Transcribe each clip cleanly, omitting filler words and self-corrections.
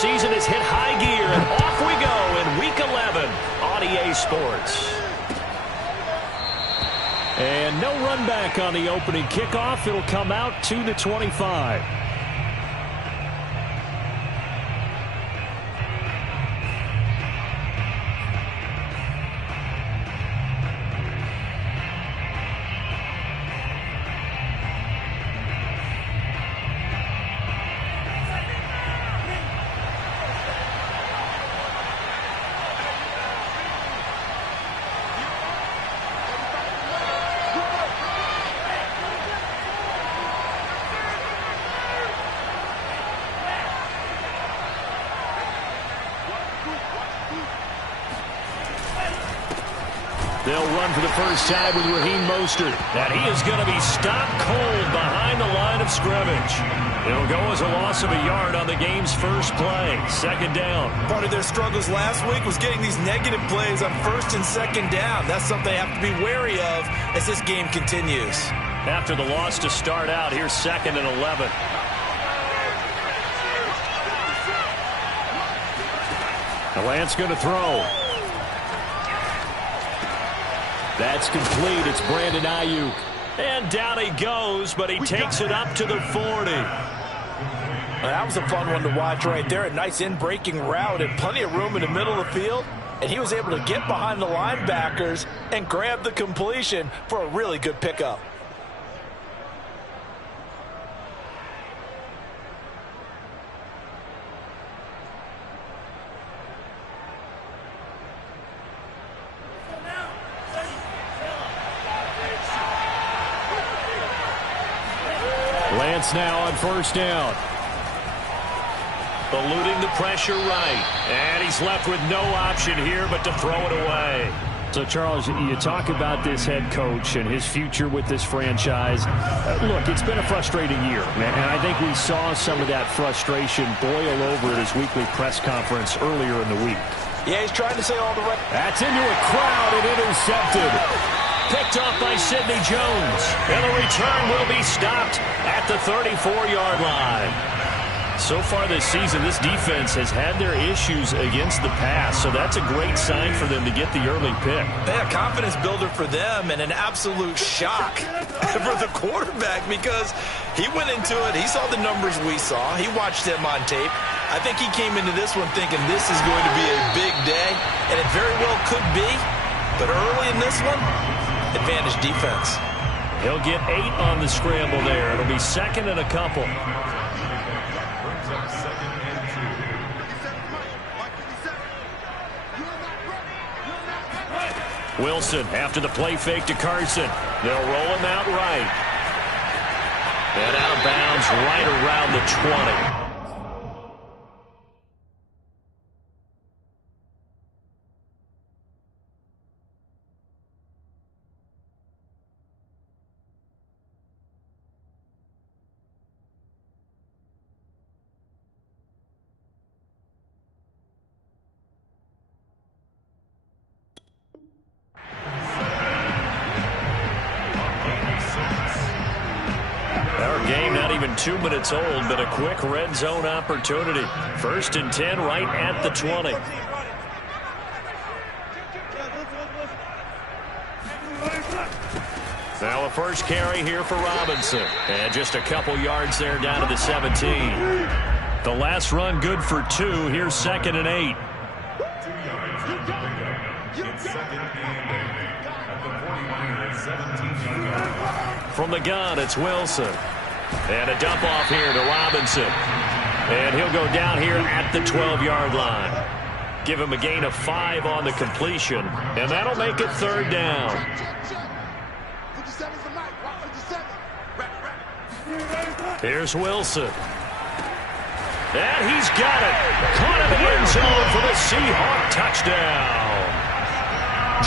season has hit high gear, and off we go in Week 11 on EA Sports. And no run back on the opening kickoff. It'll come out to the 25. They'll run for the first time with Raheem Mostert. And he is going to be stopped cold behind the line of scrimmage. It'll go as a loss of a yard on the game's first play. Second down. Part of their struggles last week was getting these negative plays on first and second down. That's something they have to be wary of as this game continues. After the loss to start out, here's 2nd and 11. Lance going to throw. That's complete. It's Brandon Ayuk. And down he goes, but he takes it up to the 40. That was a fun one to watch right there. A nice in-breaking route and plenty of room in the middle of the field. And he was able to get behind the linebackers and grab the completion for a really good pickup. Lance now on first down. Eluding the pressure right. And he's left with no option here but to throw it away. So, Charles, you talk about this head coach and his future with this franchise. Look, it's been a frustrating year, man, and I think we saw some of that frustration boil over at his weekly press conference earlier in the week. Yeah, he's trying to say all the right. That's into a crowd and intercepted. Picked off by Sidney Jones. And the return will be stopped at the 34-yard line. So far this season, this defense has had their issues against the pass, so that's a great sign for them to get the early pick. Yeah, confidence builder for them and an absolute shock for the quarterback because he went into it. He saw the numbers we saw. He watched them on tape. I think he came into this one thinking this is going to be a big day, and it very well could be. But early in this one, advantage defense. He'll get 8 on the scramble there. It'll be 2nd and a couple. Wilson after the play fake to Carson. They'll roll him out right. And out of bounds right around the 20. Game not even 2 minutes old, but a quick red zone opportunity. 1st and 10 right at the 20. Now a first carry here for Robinson. And just a couple yards there down to the 17. The last run good for 2. Here's 2nd and 8. From the gun, it's Wilson. And a dump off here to Robinson. And he'll go down here at the 12-yard line. Give him a gain of 5 on the completion. And that'll make it 3rd down. Here's Wilson. And he's got it. Caught in the end zone for the Seahawk touchdown.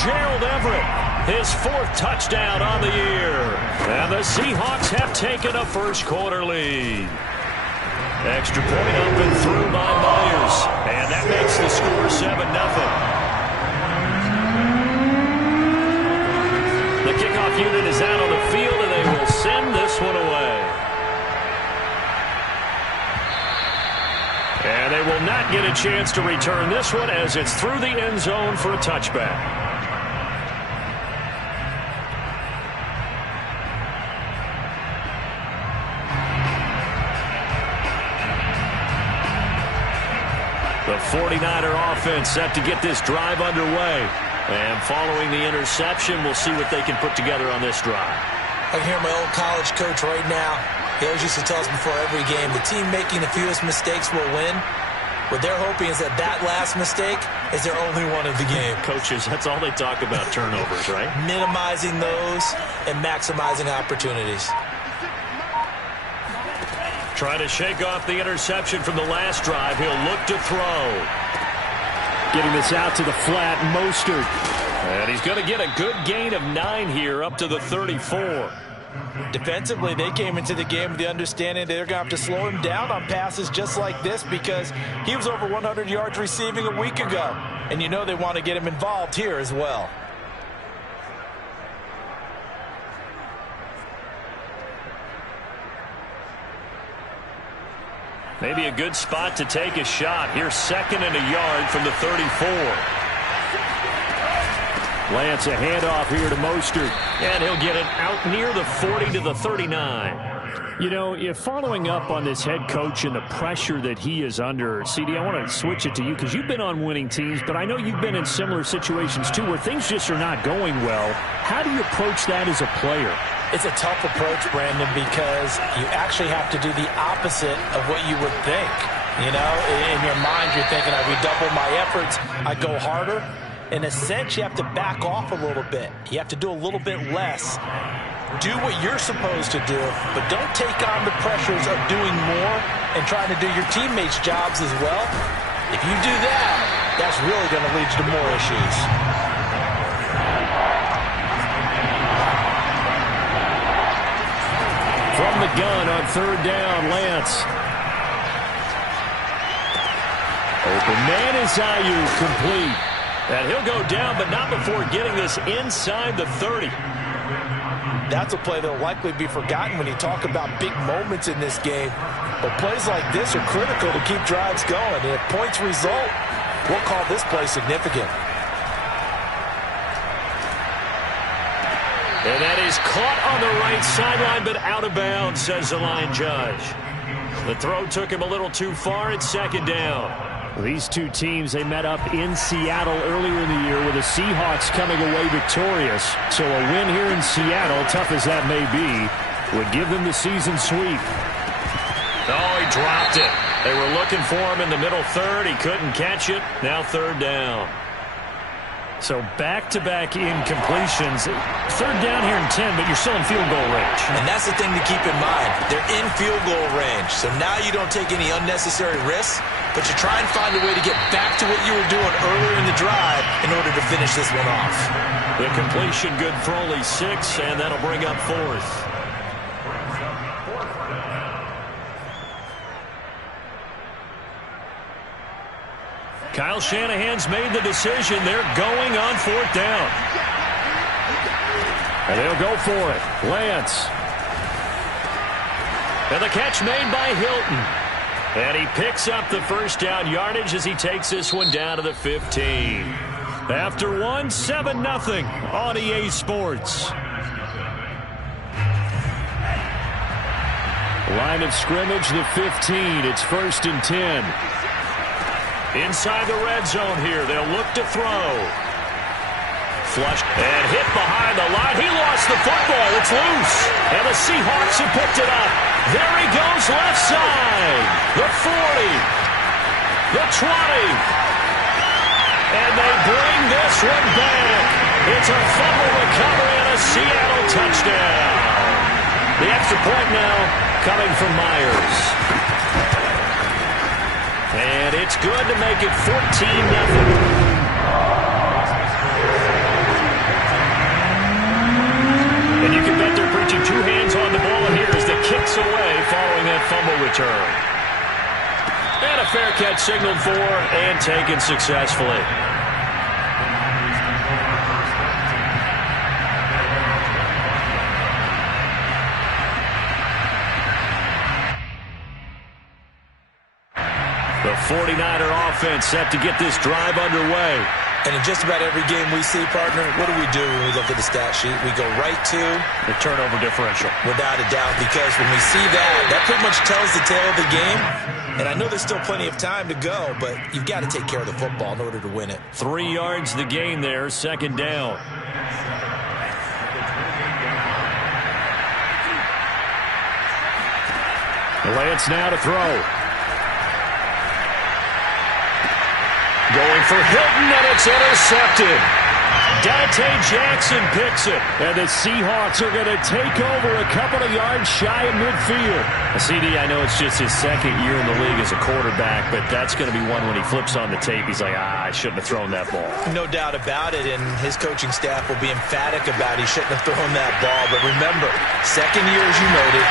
Gerald Everett. His 4th touchdown on the year. And the Seahawks have taken a first-quarter lead. Extra point up and through by Myers. And that makes the score 7-0. The kickoff unit is out on the field, and they will send this one away. And they will not get a chance to return this one as it's through the end zone for a touchback. The 49er offense set to get this drive underway. And following the interception, we'll see what they can put together on this drive. I can hear my old college coach right now. He always used to tell us before every game, the team making the fewest mistakes will win. What they're hoping is that last mistake is their only one of the game. Coaches, that's all they talk about, turnovers, right? Minimizing those and maximizing opportunities. Trying to shake off the interception from the last drive. He'll look to throw. Getting this out to the flat, Mostert. And he's going to get a good gain of 9 here up to the 34. Defensively, they came into the game with the understanding they're going to have to slow him down on passes just like this because he was over 100 yards receiving a week ago. And you know they want to get him involved here as well. Maybe a good spot to take a shot. Here's 2nd and a yard from the 34. Lance, a handoff here to Mostert. And he'll get it out near the 40 to the 39. You know, if following up on this head coach and the pressure that he is under, CD, I want to switch it to you because you've been on winning teams, but I know you've been in similar situations too where things just are not going well. How do you approach that as a player? It's a tough approach, Brandon, because you actually have to do the opposite of what you would think. You know, in your mind, you're thinking, I redouble my efforts, I go harder. In a sense, you have to back off a little bit. You have to do a little bit less. Do what you're supposed to do, but don't take on the pressures of doing more and trying to do your teammates' jobs as well. If you do that, that's really going to lead to more issues. From the gun on 3rd down, Lance. Open man is Ayuk, complete. And he'll go down, but not before getting this inside the 30. That's a play that will likely be forgotten when you talk about big moments in this game. But plays like this are critical to keep drives going. And if points result, we'll call this play significant. And that is caught on the right sideline, but out of bounds, says the line judge. The throw took him a little too far. It's 2nd down. These two teams, they met up in Seattle earlier in the year with the Seahawks coming away victorious. So a win here in Seattle, tough as that may be, would give them the season sweep. Oh, he dropped it. They were looking for him in the middle 3rd. He couldn't catch it. Now 3rd down. So back-to-back incompletions. 3rd down here in 10, but you're still in field goal range. And that's the thing to keep in mind. They're in field goal range. So now you don't take any unnecessary risks, but you try and find a way to get back to what you were doing earlier in the drive in order to finish this one off. The completion good for only 6, and that'll bring up 4th. Kyle Shanahan's made the decision. They're going on 4th down. And they'll go for it. Lance. And the catch made by Hilton. And he picks up the 1st down yardage as he takes this one down to the 15. After 1, 7-0 on EA Sports. Line of scrimmage, the 15. It's 1st and 10. Inside the red zone here. They'll look to throw. Flushed and hit behind the line. He lost the football. It's loose. And the Seahawks have picked it up. There he goes left side. The 40. The 20. And they bring this one back. It's a fumble recovery and a Seattle touchdown. The extra point now coming from Myers. And it's good to make it 14-0. And you can bet they're preaching 2 hands on the ball here as the kick's away following that fumble return. And a fair catch signaled for and taken successfully. The 49er offense set to get this drive underway. And in just about every game we see, partner, what do we do when we look at the stat sheet? We go right to the turnover differential. Without a doubt, because when we see that pretty much tells the tale of the game. And I know there's still plenty of time to go, but you've got to take care of the football in order to win it. 3 yards the gain there, second down. Lance now to throw. Going for Hilton, and it's intercepted. Dante Jackson picks it, and the Seahawks are going to take over a couple of yards shy of midfield. CD, I know it's just his second year in the league as a quarterback, but that's going to be one when he flips on the tape. He's like, I shouldn't have thrown that ball. No doubt about it, and his coaching staff will be emphatic about he shouldn't have thrown that ball. But remember, second year, as you noted,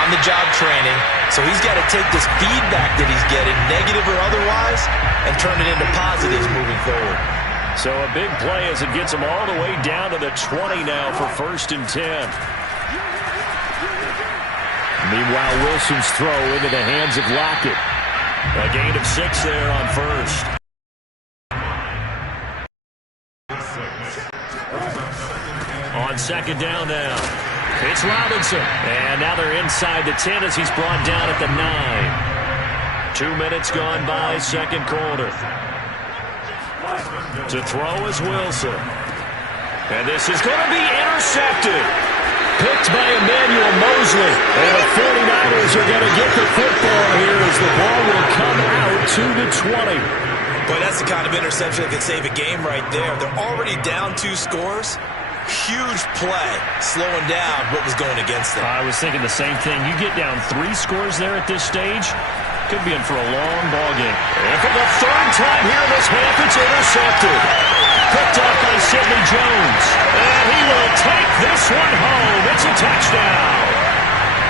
on-the-job training, so he's got to take this feedback that he's getting, negative or otherwise, and turn it into positives moving forward. So a big play as it gets him all the way down to the 20 now for 1st and 10. Meanwhile, Wilson's throw into the hands of Lockett. A gain of 6 there on 1st. On 2nd down now. It's Robinson. And now they're inside the 10 as he's brought down at the 9. 2 minutes gone by, second quarter. To throw is Wilson. And this is going to be intercepted. Picked by Emmanuel Mosley. And the 49ers are going to get the football here as the ball will come out to the 20. Boy, that's the kind of interception that could save a game right there. They're already down 2 scores. Huge play, slowing down what was going against them. I was thinking the same thing. You get down 3 scores there at this stage, could be in for a long ball game. And for the 3rd time here in this half, it's intercepted. Picked off by Sidney Jones. And he will take this one home. It's a touchdown.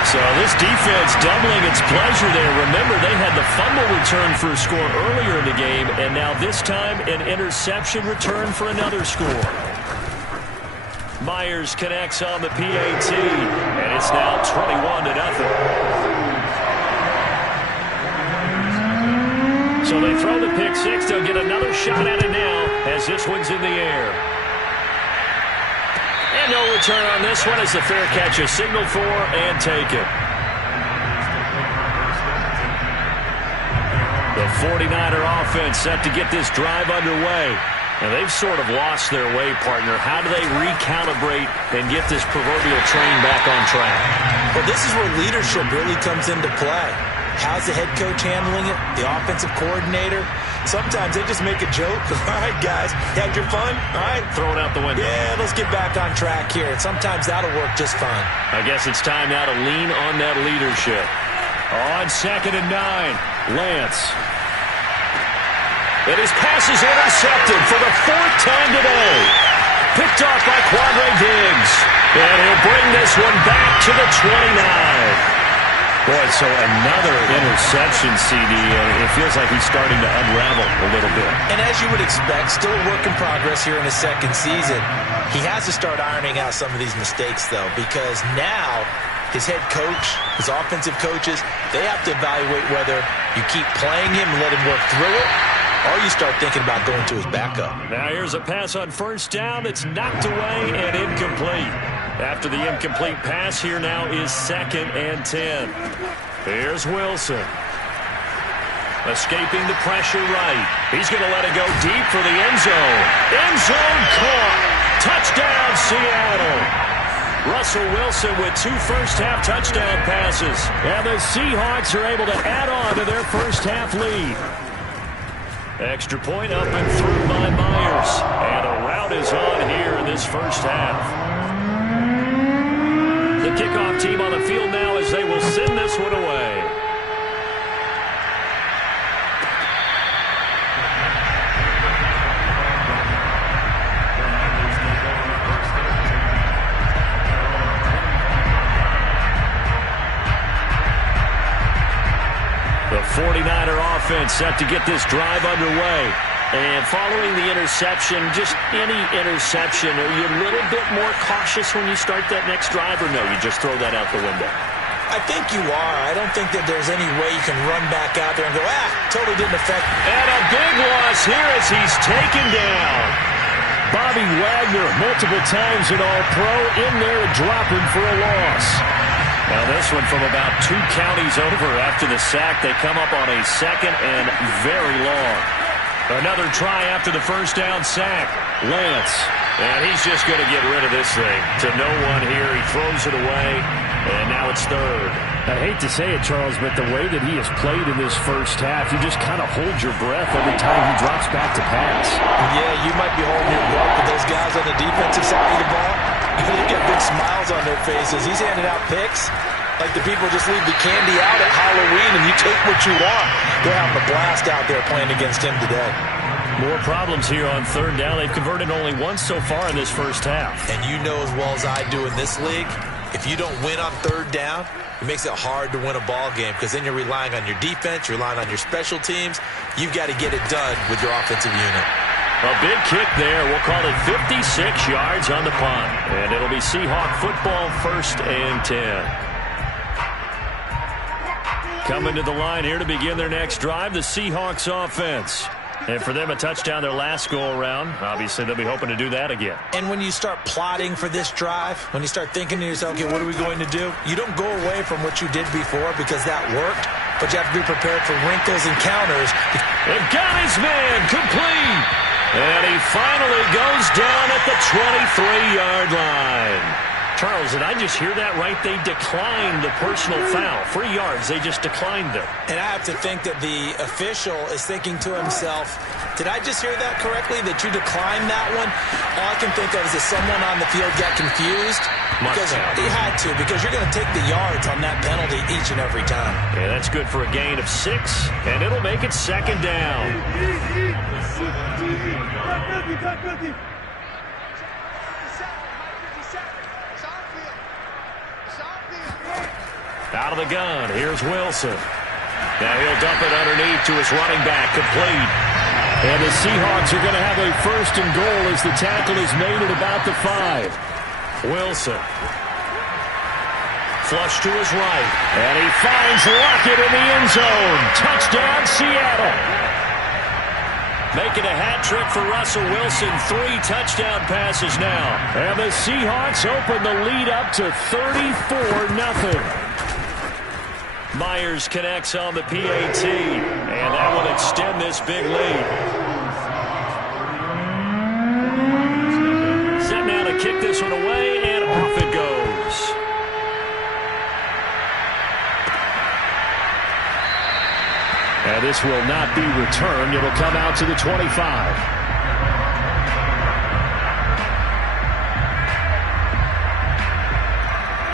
So this defense doubling its pleasure there. Remember, they had the fumble return for a score earlier in the game, and now this time an interception return for another score. Myers connects on the PAT, and it's now 21-0. So they throw the pick 6. They'll get another shot at it now as this one's in the air. And no return on this one as the fair catch is signaled for and taken. The 49er offense set to get this drive underway. And they've sort of lost their way, partner. How do they recalibrate and get this proverbial train back on track? Well, this is where leadership really comes into play. How's the head coach handling it? The offensive coordinator? Sometimes they just make a joke. All right, guys, had your fun? All right. Throw it out the window. Yeah, let's get back on track here. And sometimes that'll work just fine. I guess it's time now to lean on that leadership. On 2nd and 9, Lance. And his pass is intercepted for the 4th time today. Picked off by Quandre Diggs. And he'll bring this one back to the 29. Boy, so another interception, CD. It feels like he's starting to unravel a little bit. And as you would expect, still a work in progress here in his 2nd season. He has to start ironing out some of these mistakes, though, because now his head coach, his offensive coaches, they have to evaluate whether you keep playing him and let him work through it, or you start thinking about going to his backup. Now here's a pass on 1st down that's knocked away and incomplete. After the incomplete pass, here now is 2nd and 10. Here's Wilson. Escaping the pressure right. He's going to let it go deep for the end zone. End zone caught. Touchdown, Seattle. Russell Wilson with 2 first-half touchdown passes. And the Seahawks are able to add on to their first-half lead. Extra point up and through by Myers. And a rout is on here in this first half. The kickoff team on the field now as they will send this one away. The 49er offense set to get this drive underway. And following the interception, just any interception, are you a little bit more cautious when you start that next drive, or no, you just throw that out the window? I think you are. I don't think that there's any way you can run back out there and go, totally didn't affect. And a big loss here as he's taken down. Bobby Wagner, multiple times an All-Pro, in there to drop him for a loss. Now this one from about 2 counties over after the sack. They come up on a second and very long. Another try after the first down sack. Lance. And he's just going to get rid of this thing. To no one here. He throws it away. And now it's third. I hate to say it, Charles, but the way that he has played in this first half, you just kind of hold your breath every time he drops back to pass. Yeah, you might be holding your breath, but those guys on the defensive side of the ball, they get big smiles on their faces. He's handing out picks like the people just leave the candy out at Halloween and you take what you want. They're having a blast out there playing against him today. More problems here on third down. They've converted only once so far in this first half. And you know as well as I do in this league, if you don't win on third down, it makes it hard to win a ball game because then you're relying on your defense, you're relying on your special teams. You've got to get it done with your offensive unit. A big kick there. We'll call it 56 yards on the punt. And it'll be Seahawk football, 1st and 10. Coming to the line here to begin their next drive, the Seahawks offense. And for them, a touchdown their last go-around. Obviously, they'll be hoping to do that again. And when you start plotting for this drive, when you start thinking to yourself, okay, what are we going to do? You don't go away from what you did before because that worked, but you have to be prepared for wrinkles and counters. They've got his man complete. And he finally goes down at the 23-yard line. Charles, did I just hear that right? They declined the personal foul. 3 yards, they just declined them. And I have to think that the official is thinking to himself, did I just hear that correctly, that you declined that one? All I can think of is that someone on the field got confused. Because he had to, because you're going to take the yards on that penalty each and every time. Yeah, that's good for a gain of 6, and it'll make it 2nd down. Out of the gun, here's Wilson. Now he'll dump it underneath to his running back, complete. And the Seahawks are going to have a 1st and goal as the tackle is made at about the 5. Wilson. Flush to his right. And he finds Lockett in the end zone. Touchdown, Seattle. Making a hat trick for Russell Wilson. 3 touchdown passes now. And the Seahawks open the lead up to 34-0. Myers connects on the PAT, and that will extend this big lead. Set now to kick this one away, and off it goes. And this will not be returned. It will come out to the 25.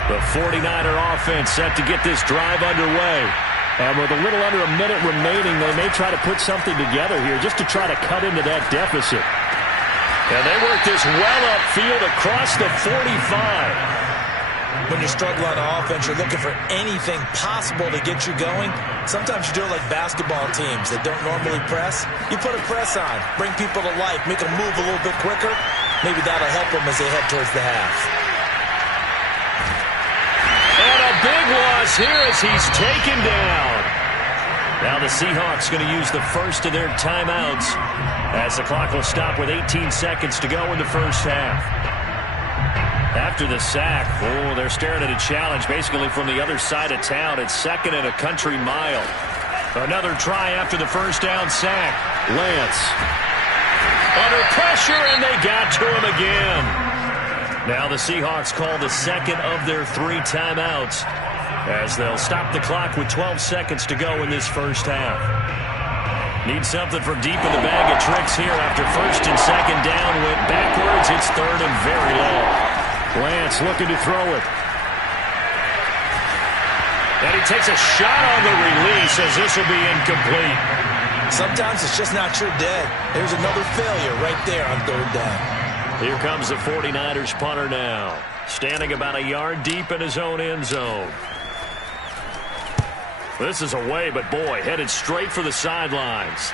The 49er offense set to get this drive underway. And with a little under a minute remaining, they may try to put something together here just to try to cut into that deficit. And they work this well upfield across the 45. When you're struggling on offense, you're looking for anything possible to get you going. Sometimes you do it like basketball teams that don't normally press. You put a press on, bring people to life, make them move a little bit quicker. Maybe that'll help them as they head towards the half. And a big loss here as he's taken down. Now the Seahawks going to use the first of their timeouts as the clock will stop with 18 seconds to go in the first half. After the sack, they're staring at a challenge basically from the other side of town. It's 2nd and a country mile. Another try after the first down sack. Lance under pressure, and they got to him again. Now the Seahawks call the 2nd of their 3 timeouts as they'll stop the clock with 12 seconds to go in this first half. Need something from deep in the bag of tricks here after 1st and 2nd down. Went backwards. It's 3rd and very low. Lance looking to throw it. And he takes a shot on the release as this will be incomplete. Sometimes it's just not your day. There's another failure right there on 3rd down. Here comes the 49ers punter now. Standing about a yard deep in his own end zone. This is away, but boy, headed straight for the sidelines.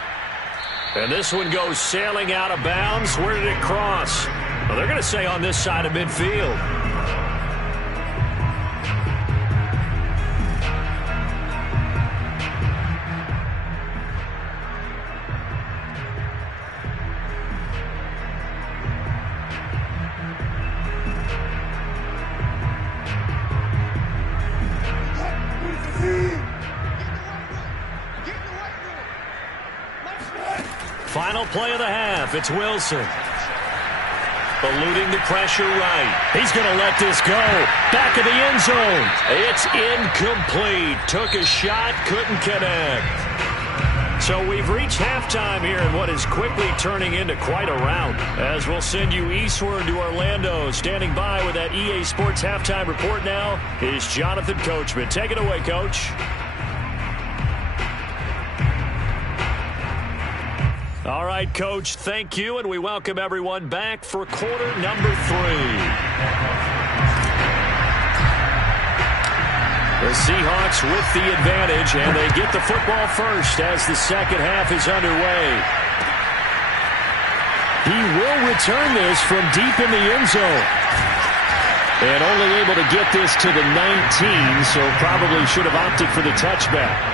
And this one goes sailing out of bounds. Where did it cross? Well, they're going to say on this side of midfield. Final play of the half. It's Wilson. Eluding the pressure right. He's going to let this go. Back of the end zone. It's incomplete. Took a shot, couldn't connect. So we've reached halftime here in what is quickly turning into quite a rout. As we'll send you eastward to Orlando. Standing by with that EA Sports halftime report now is Jonathan Coachman. Take it away, Coach. All right, Coach, thank you, and we welcome everyone back for quarter number 3. The Seahawks with the advantage, and they get the football first as the second half is underway. He will return this from deep in the end zone. And only able to get this to the 19, so probably should have opted for the touchback.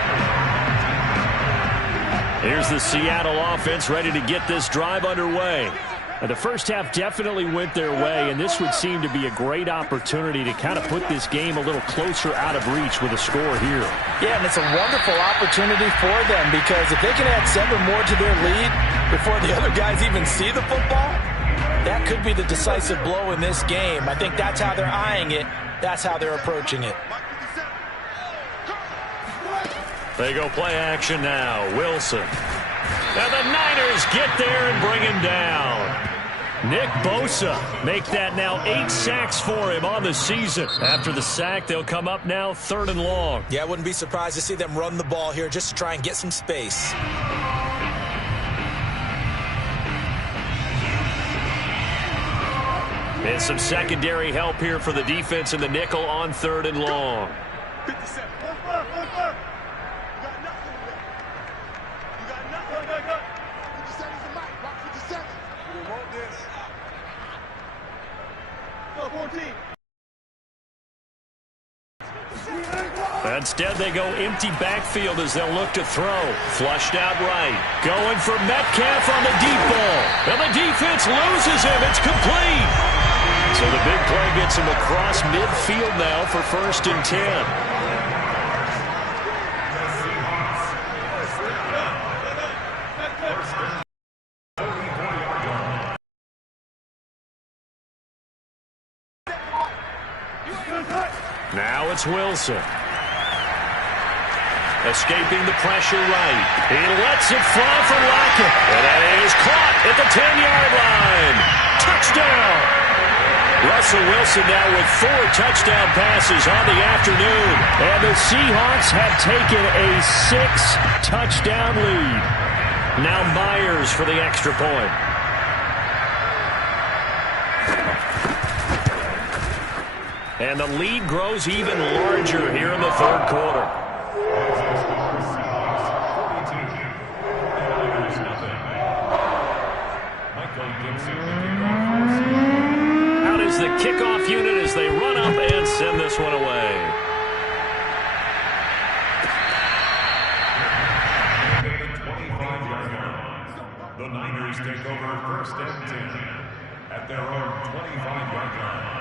Here's the Seattle offense ready to get this drive underway. The first half definitely went their way, and this would seem to be a great opportunity to kind of put this game a little closer out of reach with a score here. Yeah, and it's a wonderful opportunity for them because if they can add 7 more to their lead before the other guys even see the football, that could be the decisive blow in this game. I think that's how they're eyeing it. That's how they're approaching it. They go play action now. Wilson. And the Niners get there and bring him down. Nick Bosa make that now 8 sacks for him on the season. After the sack, they'll come up now 3rd and long. Yeah, I wouldn't be surprised to see them run the ball here just to try and get some space. And some secondary help here for the defense in the nickel on 3rd and long. Instead, they go empty backfield as they'll look to throw. Flushed out right. Going for Metcalf on the deep ball. And the defense loses him. It's complete. So the big play gets him across midfield now for 1st and 10. Now it's Wilson. Escaping the pressure right. He lets it fly for Lockett. And that is caught at the 10-yard line. Touchdown. Russell Wilson now with 4 touchdown passes on the afternoon. And the Seahawks have taken a 6-touchdown lead. Now Myers for the extra point. And the lead grows even larger here in the 3rd quarter. Out is the kickoff unit as they run up and send this one away. The Niners take over 1st and 10 at their own 25-yard line.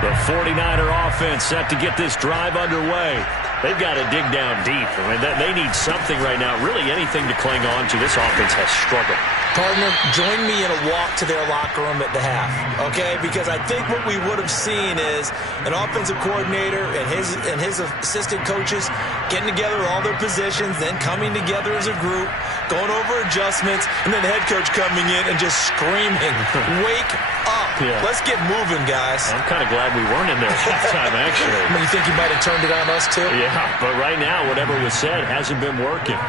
The 49er offense set to get this drive underway. They've got to dig down deep. I mean, they need something right now, really anything to cling on to. This offense has struggled. Partner, join me in a walk to their locker room at the half, okay? Because I think what we would have seen is an offensive coordinator and his assistant coaches getting together with all their positions, then coming together as a group, going over adjustments, and then the head coach coming in and just screaming, "Wake up. Yeah. Let's get moving, guys." I'm kind of glad we weren't in there at halftime, actually. I mean, you think he might have turned it on us, too? Yeah, but right now, whatever was said hasn't been working.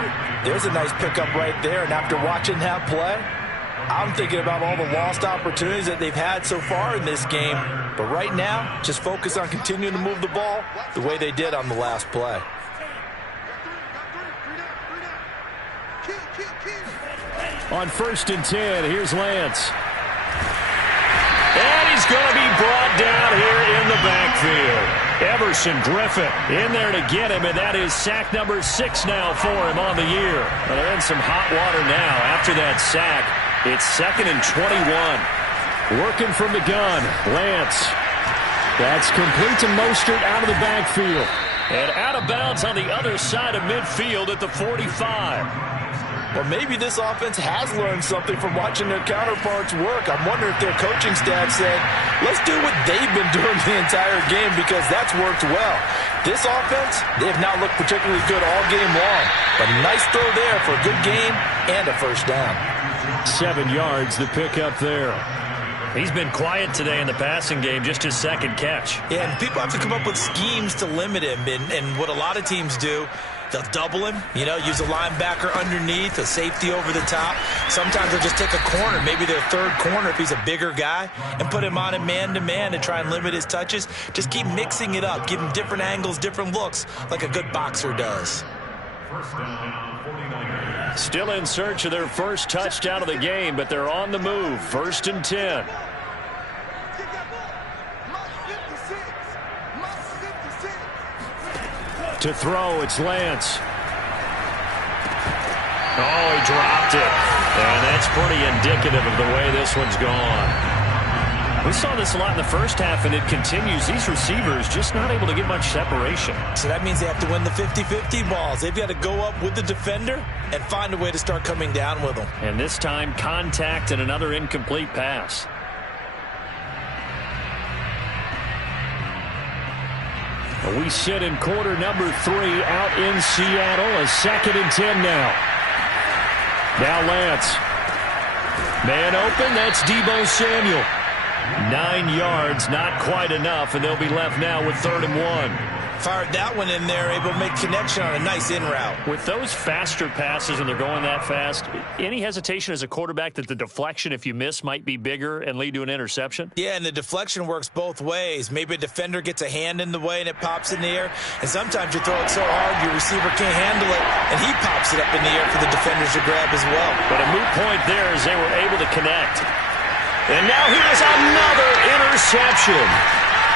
There's a nice pickup right there, and after watching that play, I'm thinking about all the lost opportunities that they've had so far in this game. But right now, just focus on continuing to move the ball the way they did on the last play. On 1st and 10, here's Lance. And he's going to be brought down here in the backfield. Everson Griffin in there to get him, and that is sack number 6 now for him on the year. Well, they're in some hot water now after that sack. It's 2nd and 21. Working from the gun, Lance. That's complete to Mostert out of the backfield. And out of bounds on the other side of midfield at the 45. Well, maybe this offense has learned something from watching their counterparts work. I'm wondering if their coaching staff said, let's do what they've been doing the entire game because that's worked well. This offense, they have not looked particularly good all game long. But a nice throw there for a good game and a first down. 7 yards to pick up there. He's been quiet today in the passing game, just his second catch. Yeah, and people have to come up with schemes to limit him. And what a lot of teams do, they'll double him, use a linebacker underneath, a safety over the top. Sometimes they'll just take a corner, maybe their third corner if he's a bigger guy, and put him on a man-to-man to try and limit his touches. Just keep mixing it up, give him different angles, different looks, like a good boxer does. First down, 49ers. Still in search of their first touchdown of the game, but they're on the move. 1st and 10. To throw, it's Lance. Oh, he dropped it. And that's pretty indicative of the way this one's gone. We saw this a lot in the first half, and it continues. These receivers just not able to get much separation. So that means they have to win the 50-50 balls. They've got to go up with the defender and find a way to start coming down with them. And this time, contact and another incomplete pass. We sit in quarter number 3 out in Seattle. A 2nd and 10 now. Now Lance. Man open, that's Deebo Samuel. 9 yards, not quite enough, and they'll be left now with 3rd and 1. Fired that one in there, able to make connection on a nice in route. With those faster passes and they're going that fast, any hesitation as a quarterback that the deflection, if you miss, might be bigger and lead to an interception? Yeah, and the deflection works both ways. Maybe a defender gets a hand in the way and it pops in the air, and sometimes you throw it so hard your receiver can't handle it, and he pops it up in the air for the defenders to grab as well. But a moot point there as they were able to connect. And now here's another interception.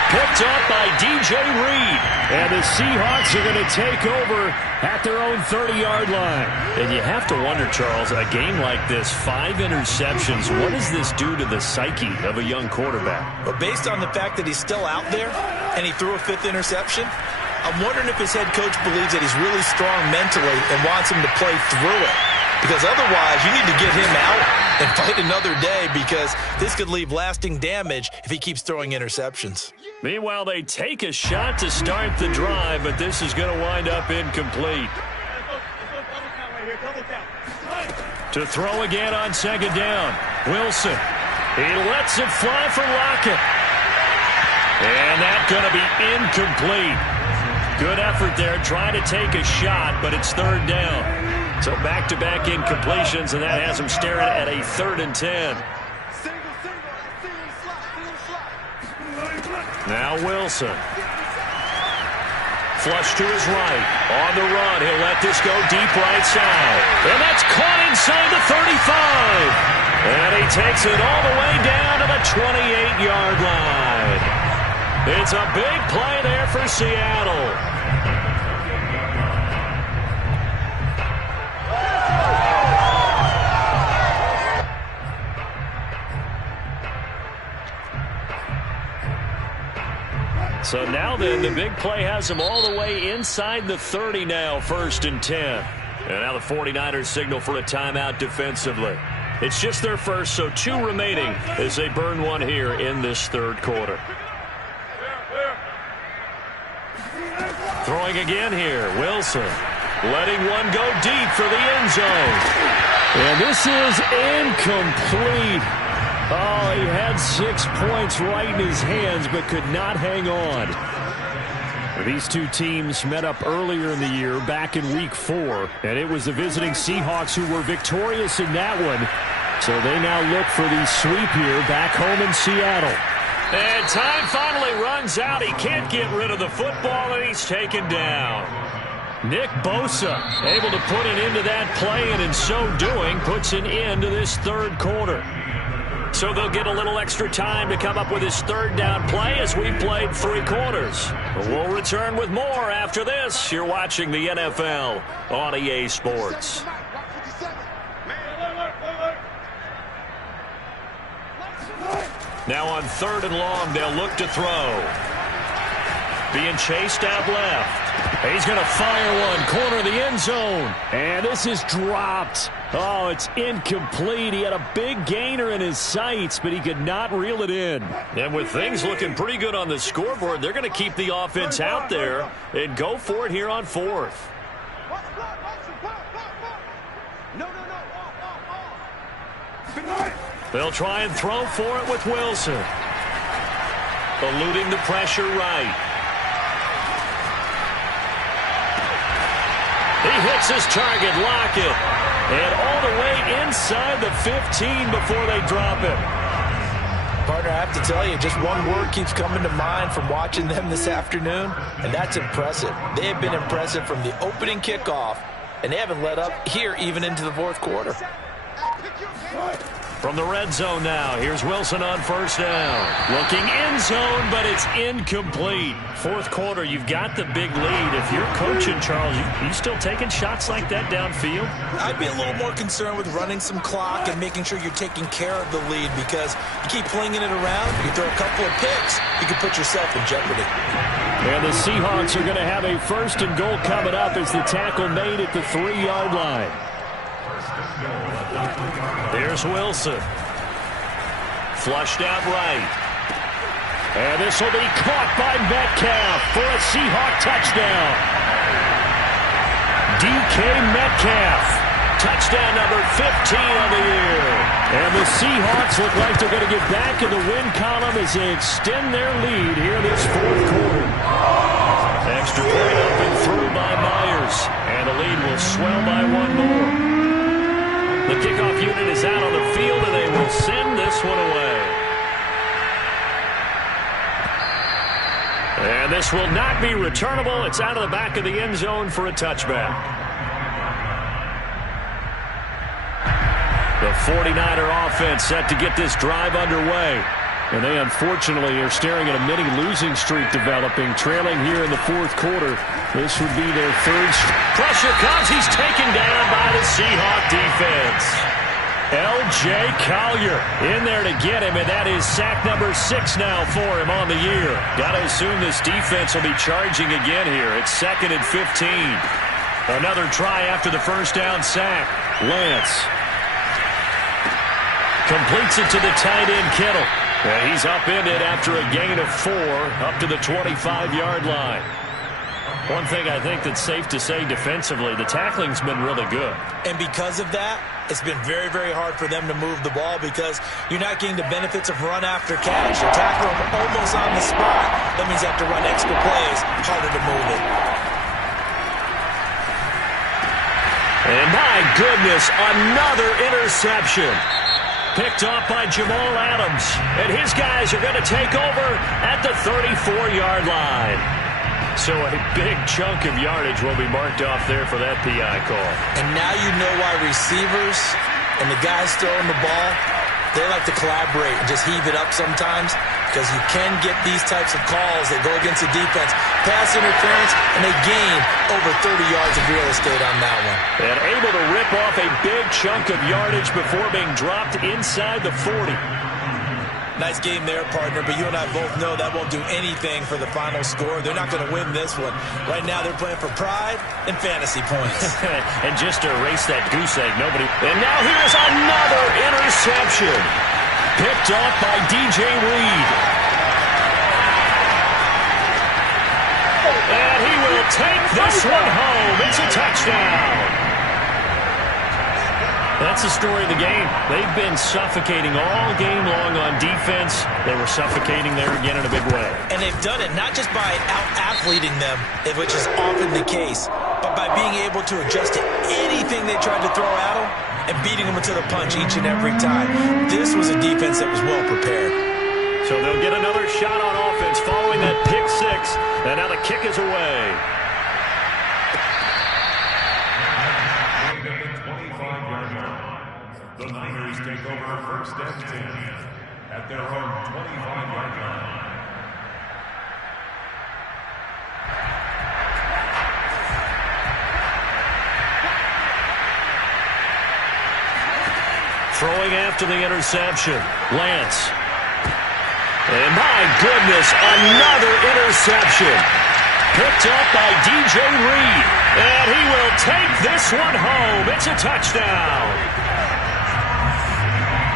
Picked up by DJ Reed. And the Seahawks are going to take over at their own 30-yard line. And you have to wonder, Charles, a game like this, 5 interceptions, what does this do to the psyche of a young quarterback? But based on the fact that he's still out there and he threw a 5th interception, I'm wondering if his head coach believes that he's really strong mentally and wants him to play through it. Because otherwise, you need to get him out and fight another day because this could leave lasting damage if he keeps throwing interceptions. Meanwhile, they take a shot to start the drive, but this is going to wind up incomplete. To throw again on 2nd down. Wilson. He lets it fly for Lockett. And that's going to be incomplete. Good effort there, trying to take a shot, but it's 3rd down. So back-to-back incompletions, and that has him staring at a 3rd and 10. Now Wilson. Flush to his right. On the run, he'll let this go deep right side. And that's caught inside the 35. And he takes it all the way down to the 28-yard line. It's a big play there for Seattle. So now then, the big play has them all the way inside the 30 now, 1st and 10. And now the 49ers signal for a timeout defensively. It's just their first, so 2 remaining as they burn one here in this 3rd quarter. Throwing again here, Wilson. Letting one go deep for the end zone. And this is incomplete. Oh, he had 6 points right in his hands, but could not hang on. These two teams met up earlier in the year, back in Week 4, and it was the visiting Seahawks who were victorious in that one. So they now look for the sweep here back home in Seattle. And time finally runs out. He can't get rid of the football, and he's taken down. Nick Bosa able to put an end to that play, and in so doing, puts an end to this 3rd quarter. So they'll get a little extra time to come up with his 3rd down play as we've played 3 quarters. We'll return with more after this. You're watching the NFL on EA Sports. Now on 3rd and long, they'll look to throw. being chased out left. He's going to fire one, corner of the end zone. And this is dropped. Oh, it's incomplete. He had a big gainer in his sights, but he could not reel it in. And with things looking pretty good on the scoreboard, they're going to keep the offense out there and go for it here on fourth. They'll try and throw for it with Wilson. Eluding the pressure right. He hits his target, Lockett. And all the way inside the 15 before they drop it. Partner, I have to tell you, just one word keeps coming to mind from watching them this afternoon, and that's impressive. They have been impressive from the opening kickoff, and they haven't let up here even into the fourth quarter. From the red zone now, here's Wilson on first down. Looking end zone, but it's incomplete. Fourth quarter, you've got the big lead. If you're coaching, Charles, you still taking shots like that downfield? I'd be a little more concerned with running some clock and making sure you're taking care of the lead, because you keep flinging it around, you throw a couple of picks, you can put yourself in jeopardy. And the Seahawks are going to have a first and goal coming up as the tackle made at the 3-yard line. There's Wilson. Flushed out right. And this will be caught by Metcalf for a Seahawk touchdown. DK Metcalf. Touchdown number 15 of the year. And the Seahawks look like they're going to get back in the win column as they extend their lead here this fourth quarter. Extra point up and through by Myers. And the lead will swell by one more. The kickoff unit is out on the field, and they will send this one away. And this will not be returnable. It's out of the back of the end zone for a touchback. The 49er offense set to get this drive underway. And they unfortunately are staring at a mini losing streak developing, trailing here in the fourth quarter. This would be their third. Pressure comes. He's taken down by the Seahawk defense. L.J. Collier in there to get him, and that is sack number 6 now for him on the year. Got to assume this defense will be charging again here. It's 2nd and 15. Another try after the first down sack. Lance completes it to the tight end, Kittle. He's upended after a gain of 4 up to the 25-yard line. One thing I think that's safe to say defensively, the tackling's been really good. And because of that, it's been very, very hard for them to move the ball because you're not getting the benefits of run after catch. You're tackling almost on the spot. That means you have to run extra plays, harder to move it. And my goodness, another interception. Picked off by Jamal Adams. And his guys are going to take over at the 34-yard line. So a big chunk of yardage will be marked off there for that PI call. And now you know why receivers and the guys throwing the ball, they like to collaborate and just heave it up sometimes, because you can get these types of calls that go against the defense. Pass interference, and they gain over 30 yards of real estate on that one. And able to rip off a big chunk of yardage before being dropped inside the 40. Nice game there, partner, but you and I both know that won't do anything for the final score. They're not going to win this one. Right now they're playing for pride and fantasy points. And just to erase that goose egg, nobody. And now here's another interception. Picked off by DJ Reed. And he will take this one home. It's a touchdown. That's the story of the game. They've been suffocating all game long on defense. They were suffocating there again in a big way. And they've done it not just by out-athleting them, which is often the case, but by being able to adjust to anything they tried to throw at them and beating them to the punch each and every time. This was a defense that was well prepared. So they'll get another shot on offense following that pick 6. And now the kick is away. The Niners take over first and 10 at their own 25-yard line. Throwing after the interception, Lance. And my goodness, another interception. Picked up by DJ Reed. And he will take this one home. It's a touchdown.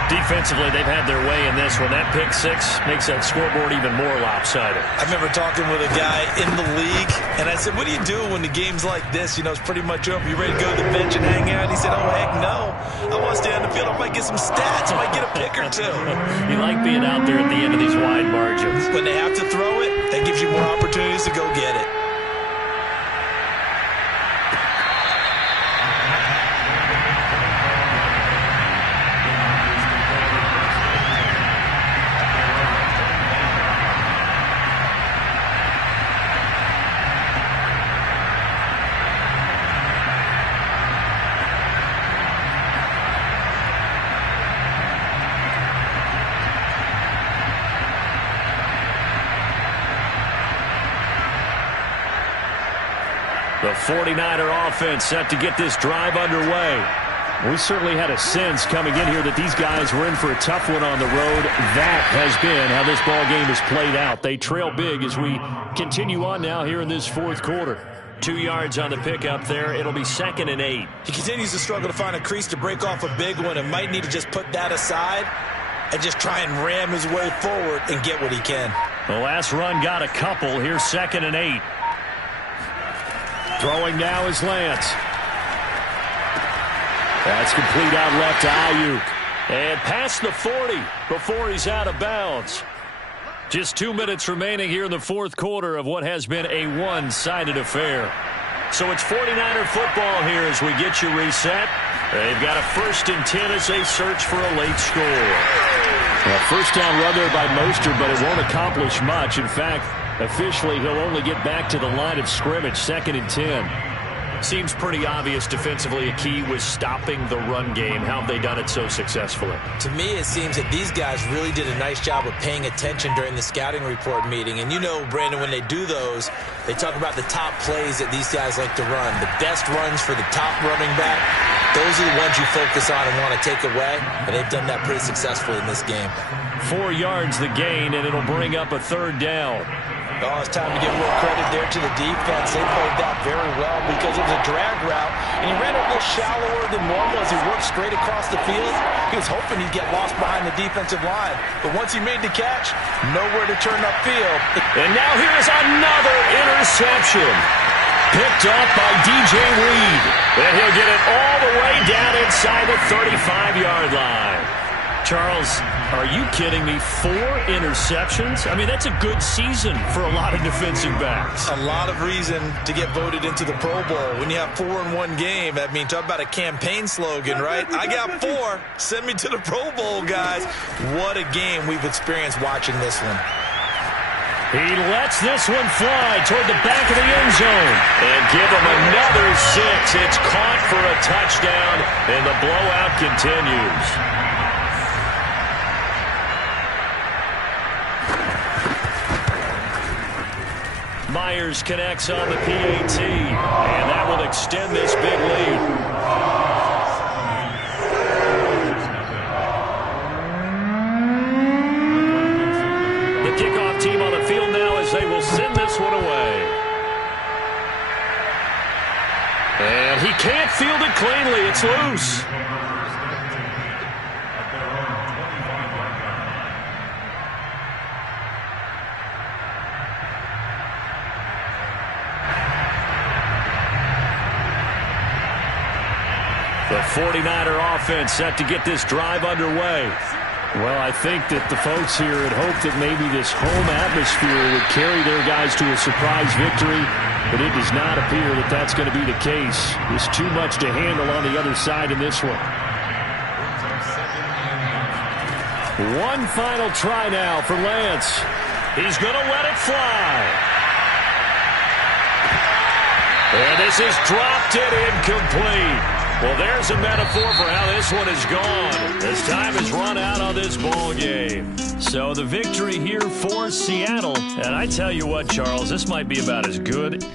Defensively, they've had their way in this one. That pick six makes that scoreboard even more lopsided. I remember talking with a guy in the league, and I said, what do you do when the game's like this? You know, it's pretty much over. You ready to go to the bench and hang out? He said, oh, heck no. I want to stay on the field. I might get some stats. I might get a pick or two. You like being out there at the end of these wide margins. When they have to throw it, that gives you more opportunities to go get it. The 49er offense set to get this drive underway. We certainly had a sense coming in here that these guys were in for a tough one on the road. That has been how this ball game has played out. They trail big as we continue on now here in this fourth quarter. 2 yards on the pickup there. It'll be 2nd and 8. He continues to struggle to find a crease to break off a big one and might need to just put that aside and just try and ram his way forward and get what he can. The last run got a couple. Here's 2nd and 8. Throwing now is Lance. That's complete out left to Ayuk. And past the 40 before he's out of bounds. Just 2 minutes remaining here in the fourth quarter of what has been a one-sided affair. So it's 49er football here as we get you reset. They've got a 1st and 10 as they search for a late score. Well, first down run there by Mostert, but it won't accomplish much. In fact, officially, he'll only get back to the line of scrimmage, 2nd and 10. Seems pretty obvious defensively a key was stopping the run game. How have they done it so successfully? To me, it seems that these guys really did a nice job of paying attention during the scouting report meeting. And you know, Brandon, when they do those, they talk about the top plays that these guys like to run. The best runs for the top running back, those are the ones you focus on and want to take away. And they've done that pretty successfully in this game. 4 yards the gain, and it'll bring up a 3rd down. Oh, it's time to give a little credit there to the defense. They played that very well because it was a drag route, and he ran a little shallower than normal as he worked straight across the field. He was hoping he'd get lost behind the defensive line, but once he made the catch, nowhere to turn upfield. And now here's another interception. Picked up by DJ Reed. And he'll get it all the way down inside the 35-yard line. Charles, are you kidding me? 4 interceptions? I mean, that's a good season for a lot of defensive backs. A lot of reason to get voted into the Pro Bowl. When you have 4 in one game, I mean, talk about a campaign slogan, right? I got 4. Send me to the Pro Bowl, guys. What a game we've experienced watching this one. He lets this one fly toward the back of the end zone. And give him another 6. It's caught for a touchdown, and the blowout continues. Myers connects on the PAT, and that will extend this big lead. The kickoff team on the field now as they will send this one away. And he can't field it cleanly. It's loose. The 49er offense set to get this drive underway. Well, I think that the folks here had hoped that maybe this home atmosphere would carry their guys to a surprise victory, but it does not appear that that's going to be the case. There's too much to handle on the other side in this one. One final try now for Lance. He's going to let it fly. And this is dropped it incomplete. Well, there's a metaphor for how this one is gone. As time has run out on this ball game. So the victory here for Seattle. And I tell you what, Charles, this might be about as good